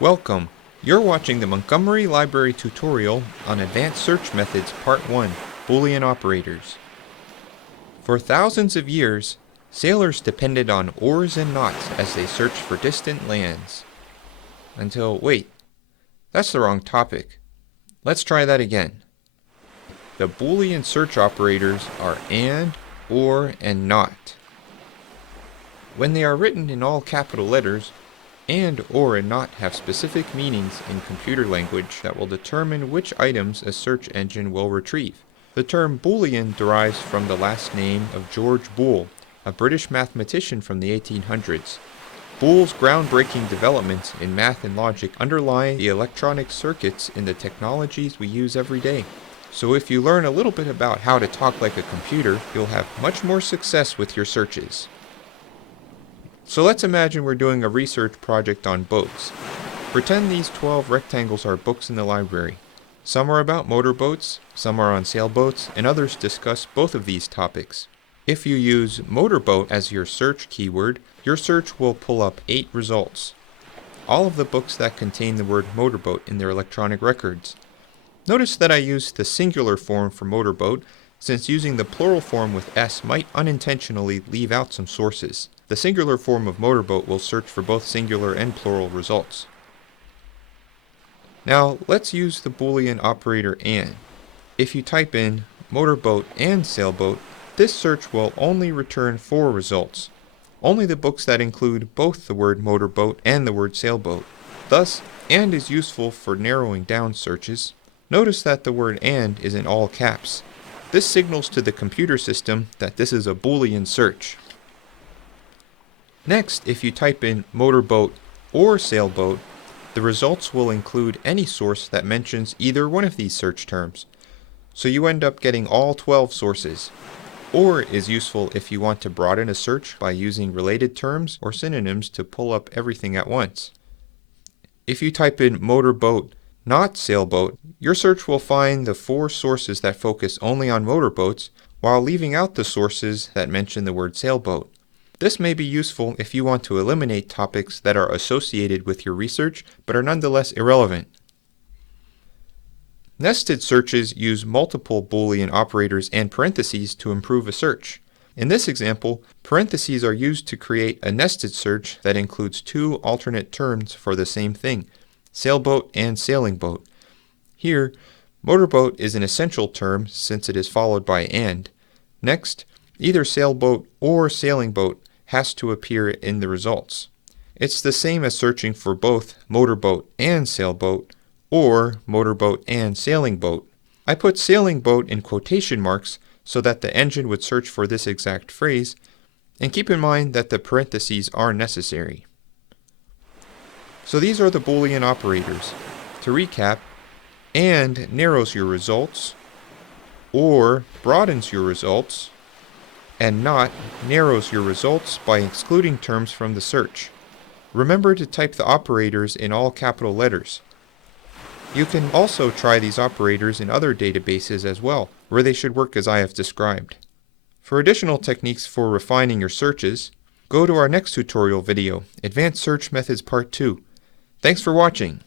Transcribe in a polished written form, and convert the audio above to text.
Welcome! You're watching the Montgomery Library tutorial on Advanced Search Methods Part 1, Boolean Operators. For thousands of years, sailors depended on oars and knots as they searched for distant lands. Wait, that's the wrong topic. Let's try that again. The Boolean search operators are and, or, and not. When they are written in all capital letters, and, or, and not have specific meanings in computer language that will determine which items a search engine will retrieve. The term Boolean derives from the last name of George Boole, a British mathematician from the 1800s. Boole's groundbreaking developments in math and logic underlie the electronic circuits in the technologies we use every day. So if you learn a little bit about how to talk like a computer, you'll have much more success with your searches. So let's imagine we're doing a research project on boats. Pretend these 12 rectangles are books in the library. Some are about motorboats, some are on sailboats, and others discuss both of these topics. If you use motorboat as your search keyword, your search will pull up 8 results. All of the books that contain the word motorboat in their electronic records. Notice that I used the singular form for motorboat, since using the plural form with S might unintentionally leave out some sources. The singular form of motorboat will search for both singular and plural results. Now let's use the Boolean operator AND. If you type in motorboat and sailboat, this search will only return 4 results. Only the books that include both the word motorboat and the word sailboat. Thus, AND is useful for narrowing down searches. Notice that the word AND is in all caps. This signals to the computer system that this is a Boolean search. Next, if you type in motorboat or sailboat, the results will include any source that mentions either one of these search terms. So you end up getting all 12 sources. Or is useful if you want to broaden a search by using related terms or synonyms to pull up everything at once. If you type in motorboat, not sailboat, your search will find the 4 sources that focus only on motorboats while leaving out the sources that mention the word sailboat. This may be useful if you want to eliminate topics that are associated with your research but are nonetheless irrelevant. Nested searches use multiple Boolean operators and parentheses to improve a search. In this example, parentheses are used to create a nested search that includes 2 alternate terms for the same thing, sailboat and sailing boat. Here, motorboat is an essential term since it is followed by AND. Next, either sailboat or sailing boat has to appear in the results. It's the same as searching for both motorboat and sailboat, or motorboat and sailing boat. I put sailing boat in quotation marks so that the engine would search for this exact phrase, and keep in mind that the parentheses are necessary. So these are the Boolean operators. To recap, AND narrows your results, or broadens your results, and NOT narrows your results by excluding terms from the search. Remember to type the operators in all capital letters. You can also try these operators in other databases as well, where they should work as I have described. For additional techniques for refining your searches, go to our next tutorial video, Advanced Search Methods Part 2. Thanks for watching.